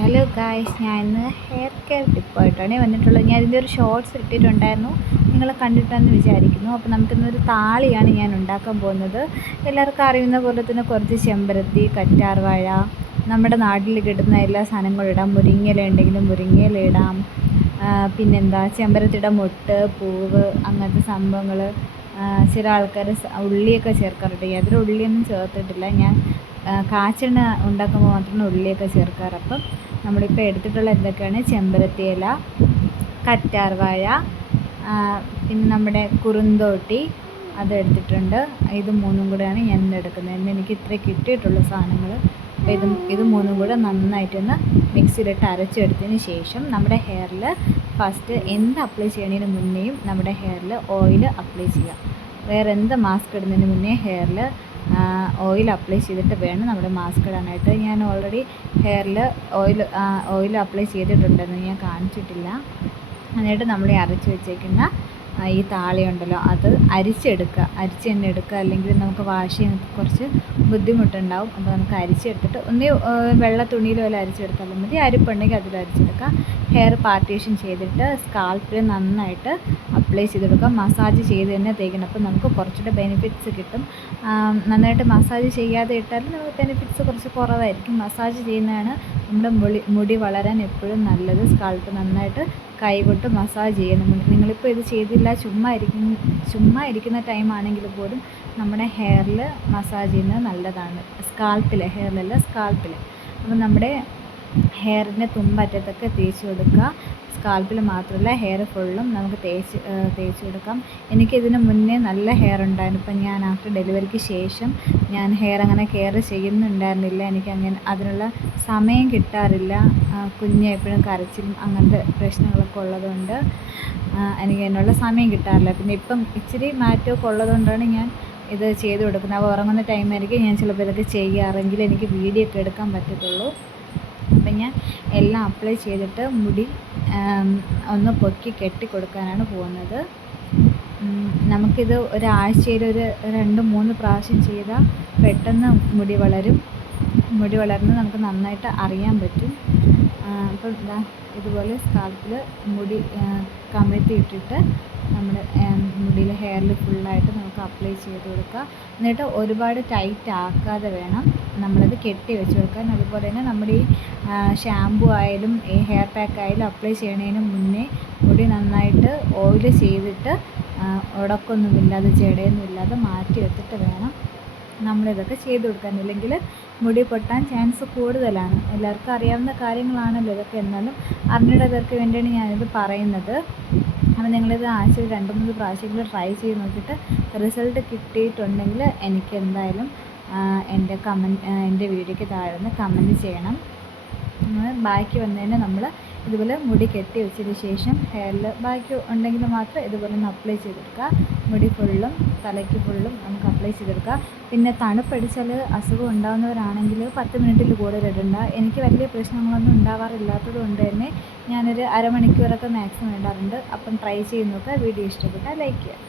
Hello guys, ഞാൻ ഇന്ന് hair care ടിപ്പായിട്ടാണ് വന്നിട്ടുള്ളത്. ഞാൻ ഇതിൻ്റെ ഒരു ഷോർട്സ് ഇട്ടിട്ടുണ്ടായിരുന്നു, നിങ്ങൾ കണ്ടിട്ടാണെന്ന് വിചാരിക്കുന്നു. അപ്പോൾ നമുക്കിന്നൊരു താളിയാണ് ഞാൻ ഉണ്ടാക്കാൻ പോകുന്നത്. എല്ലാവർക്കും അറിയുന്ന പോലെ തന്നെ കുറച്ച് ചെമ്പരത്തി, കറ്റാർവാഴ, നമ്മുടെ നാട്ടിൽ കിട്ടുന്ന എല്ലാ സാധനങ്ങളും ഇടാം. മുരിങ്ങയില ഉണ്ടെങ്കിലും മുരിങ്ങയില ഇടാം. പിന്നെന്താ, ചെമ്പരത്തിയുടെ മൊട്ട്, പൂവ്, അങ്ങനത്തെ സംഭവങ്ങൾ. ചില ആൾക്കാർ ഉള്ളിയൊക്കെ ചേർക്കാറുണ്ട്. അതിൽ ഉള്ളിയൊന്നും ചേർത്തിട്ടില്ല. ഞാൻ കാച്ചെണ്ണ ഉണ്ടാക്കുമ്പോൾ മാത്രമാണ് ഉള്ളിയൊക്കെ ചേർക്കാറ്. അപ്പം നമ്മളിപ്പോൾ എടുത്തിട്ടുള്ള എന്തൊക്കെയാണ്: ചെമ്പരത്തി ഇല, കറ്റാർവാഴ, പിന്നെ നമ്മുടെ കുറുന്തോട്ടി അതെടുത്തിട്ടുണ്ട്. ഇത് മൂന്നും കൂടെയാണ് ഞാൻ ഇന്ന് എടുക്കുന്നത്. ഇന്ന് എനിക്ക് ഇത്ര കിട്ടിയിട്ടുള്ള സാധനങ്ങൾ. അപ്പോൾ ഇത് മൂന്നും കൂടെ നന്നായിട്ടൊന്ന് മിക്സിയിലിട്ട് അരച്ചെടുത്തതിന് ശേഷം നമ്മുടെ ഹെയറിൽ ഫസ്റ്റ് എന്ത് അപ്ലൈ ചെയ്യുന്നതിന് മുന്നേയും നമ്മുടെ ഹെയറിൽ ഓയിൽ അപ്ലൈ ചെയ്യാം. വേറെ എന്ത് മാസ്ക് ഇടുന്നതിന് മുന്നേ ഹെയറിൽ ഓയിൽ അപ്ലൈ ചെയ്തിട്ട് വേണം നമ്മുടെ മാസ്ക് ഇടാനായിട്ട്. ഞാൻ ഓൾറെഡി ഹെയറിൽ ഓയിൽ അപ്ലൈ ചെയ്തിട്ടുണ്ടെന്ന് ഞാൻ കാണിച്ചിട്ടില്ല. എന്നിട്ട് നമ്മൾ അരച്ച് വെച്ചേക്കുന്ന ഈ താളി ഉണ്ടല്ലോ, അത് അരിച്ച് തന്നെ എടുക്കുക. അല്ലെങ്കിൽ നമുക്ക് വാഷ് ചെയ്യാൻ കുറച്ച് ബുദ്ധിമുട്ടുണ്ടാവും. അപ്പോൾ നമുക്ക് അരിച്ചെടുത്തിട്ട് വെള്ള തുണിയിൽ വല്ല അരിച്ചെടുത്താലും മതി. അരിപ്പുണ്ടെങ്കിൽ അതിൽ അരിച്ചെടുക്കുക. ഹെയർ പാർട്ടീഷൻ ചെയ്തിട്ട് സ്കാൽപ്പിൽ നന്നായിട്ട് അപ്ലൈ ചെയ്തെടുക്കുക. മസാജ് ചെയ്ത് തന്നെ തേക്കണം. അപ്പോൾ നമുക്ക് കുറച്ചുകൂടെ ബെനിഫിറ്റ്സ് കിട്ടും. നന്നായിട്ട് മസാജ് ചെയ്യാതെ ഇട്ടാലും നമുക്ക് ബെനിഫിറ്റ്സ് കുറച്ച് കുറവായിരിക്കും. മസാജ് ചെയ്യുന്നതാണ് നമ്മുടെ മുടി വളരാൻ എപ്പോഴും നല്ലത്. സ്കാൽപ്പ് നന്നായിട്ട് കൈകൊണ്ട് മസാജ് ചെയ്യുന്നു. നിങ്ങളിപ്പോൾ ഇത് ചെയ്തില്ല, ചുമ്മാ ഇരിക്കുന്ന ടൈം ആണെങ്കിൽ പോലും നമ്മുടെ ഹെയറിൽ മസാജ് ചെയ്യുന്നത് നല്ലതാണ്. ഹെയറിലല്ല, സ്കാൽപ്പിൽ. അപ്പോൾ നമ്മുടെ ഹെയറിൻ്റെ തുമ്പറ്റത്തൊക്കെ തേച്ച് കൊടുക്കുക. സ്കാൽപ്പിൽ മാത്രമല്ല, ഹെയർ ഫുള്ളും നമുക്ക് തേച്ച് കൊടുക്കാം. എനിക്കിതിന് മുന്നേ നല്ല ഹെയർ ഉണ്ടായിരുന്നു. ഇപ്പം ഞാൻ ആഫ്റ്റർ ഡെലിവറിക്ക് ശേഷം ഞാൻ ഹെയർ അങ്ങനെ കെയർ ചെയ്യുന്നുണ്ടായിരുന്നില്ല. എനിക്കങ്ങനെ അതിനുള്ള സമയം കിട്ടാറില്ല. കുഞ്ഞ് എപ്പോഴും കരച്ചിലും അങ്ങനത്തെ പ്രശ്നങ്ങളൊക്കെ ഉള്ളതുകൊണ്ട് എനിക്ക് അതിനുള്ള സമയം കിട്ടാറില്ല. പിന്നെ ഇപ്പം ഇച്ചിരി മാറ്റമൊക്കെ ഉള്ളതുകൊണ്ടാണ് ഞാൻ ഇത് ചെയ്ത് കൊടുക്കുന്നത്. അപ്പോൾ ഉറങ്ങുന്ന ടൈമായിരിക്കും ഞാൻ ചിലപ്പോൾ ഇതൊക്കെ ചെയ്യാറെങ്കിൽ എനിക്ക് വീഡിയോ ഒക്കെ എടുക്കാൻ പറ്റത്തുള്ളൂ. അപ്പം ഞാൻ എല്ലാം അപ്ലൈ ചെയ്തിട്ട് മുടി ഒന്ന് പൊക്കി കെട്ടി കൊടുക്കാനാണ് പോകുന്നത്. നമുക്കിത് ഒരാഴ്ചയിൽ ഒരു 2-3 പ്രാവശ്യം ചെയ്താൽ പെട്ടെന്ന് മുടി വളരുന്നത് നമുക്ക് നന്നായിട്ട് അറിയാൻ പറ്റും. അപ്പം ഇതുപോലെ സ്കാൽപ്പിൽ മുടി കമഴ്ത്തി ഇട്ടിട്ട് നമ്മുടെ മുടിയിൽ ഹെയറിൽ ഫുള്ളായിട്ട് നമുക്ക് അപ്ലൈ ചെയ്ത് കൊടുക്കുക. എന്നിട്ട് ഒരുപാട് ടൈറ്റ് ആക്കാതെ വേണം നമ്മളത് കെട്ടി വെച്ച് കൊടുക്കാൻ. അതുപോലെ തന്നെ നമ്മുടെ ഈ ഷാമ്പു ആയാലും ഈ ഹെയർ പാക്ക് ആയാലും അപ്ലൈ ചെയ്യണതിന് മുന്നേ മുടി നന്നായിട്ട് ഓയിൽ ചെയ്തിട്ട് ഉടക്കൊന്നുമില്ലാതെ ജടയൊന്നുമില്ലാതെ മാറ്റി എടുത്തിട്ട് വേണം നമ്മളിതൊക്കെ ചെയ്ത് കൊടുക്കാൻ. ഇല്ലെങ്കിൽ മുടി പൊട്ടാൻ ചാൻസ് കൂടുതലാണ്. എല്ലാവർക്കും അറിയാവുന്ന കാര്യങ്ങളാണല്ലോ ഇതൊക്കെ. എന്നാലും അറിഞ്ഞിടവർക്ക് വേണ്ടിയാണ് ഞാനിത് പറയുന്നത്. അപ്പോൾ നിങ്ങളിത് ആഴ്ചയിൽ 2-3 പ്രാവശ്യങ്ങൾ ട്രൈ ചെയ്ത് നോക്കിയിട്ട് റിസൾട്ട് കിട്ടിയിട്ടുണ്ടെങ്കിൽ എനിക്ക് എന്തായാലും എൻ്റെ വീഡിയോയ്ക്ക് താഴെ കമൻറ്റ് ചെയ്യണം. ബാക്കി വന്നതിന് നമ്മൾ ഇതുപോലെ മുടി കെട്ടി വെച്ചതിന് ശേഷം ഹെയറിൽ ബാക്കി ഉണ്ടെങ്കിൽ മാത്രം ഇതുപോലെ ഒന്ന് അപ്ലൈ ചെയ്തെടുക്കുക. മുടി ഫുള്ളും തലയ്ക്ക് ഫുള്ളും നമുക്ക് അപ്ലൈ ചെയ്തെടുക്കുക. പിന്നെ തണുപ്പടിച്ചാൽ അസുഖം ഉണ്ടാകുന്നവരാണെങ്കിൽ 10 മിനിറ്റിൽ കൂടുതൽ ഇടണ്ട. എനിക്ക് വലിയ പ്രശ്നങ്ങളൊന്നും ഉണ്ടാവാറില്ലാത്തത് കൊണ്ട് തന്നെ ഞാനൊരു അരമണിക്കൂറൊക്കെ മാക്സിമം ഇടാറുണ്ട്. അപ്പം ട്രൈ ചെയ്ത് നോക്കുക. വീഡിയോ ഇഷ്ടപ്പെട്ടാൽ ലൈക്ക് ചെയ്യുക.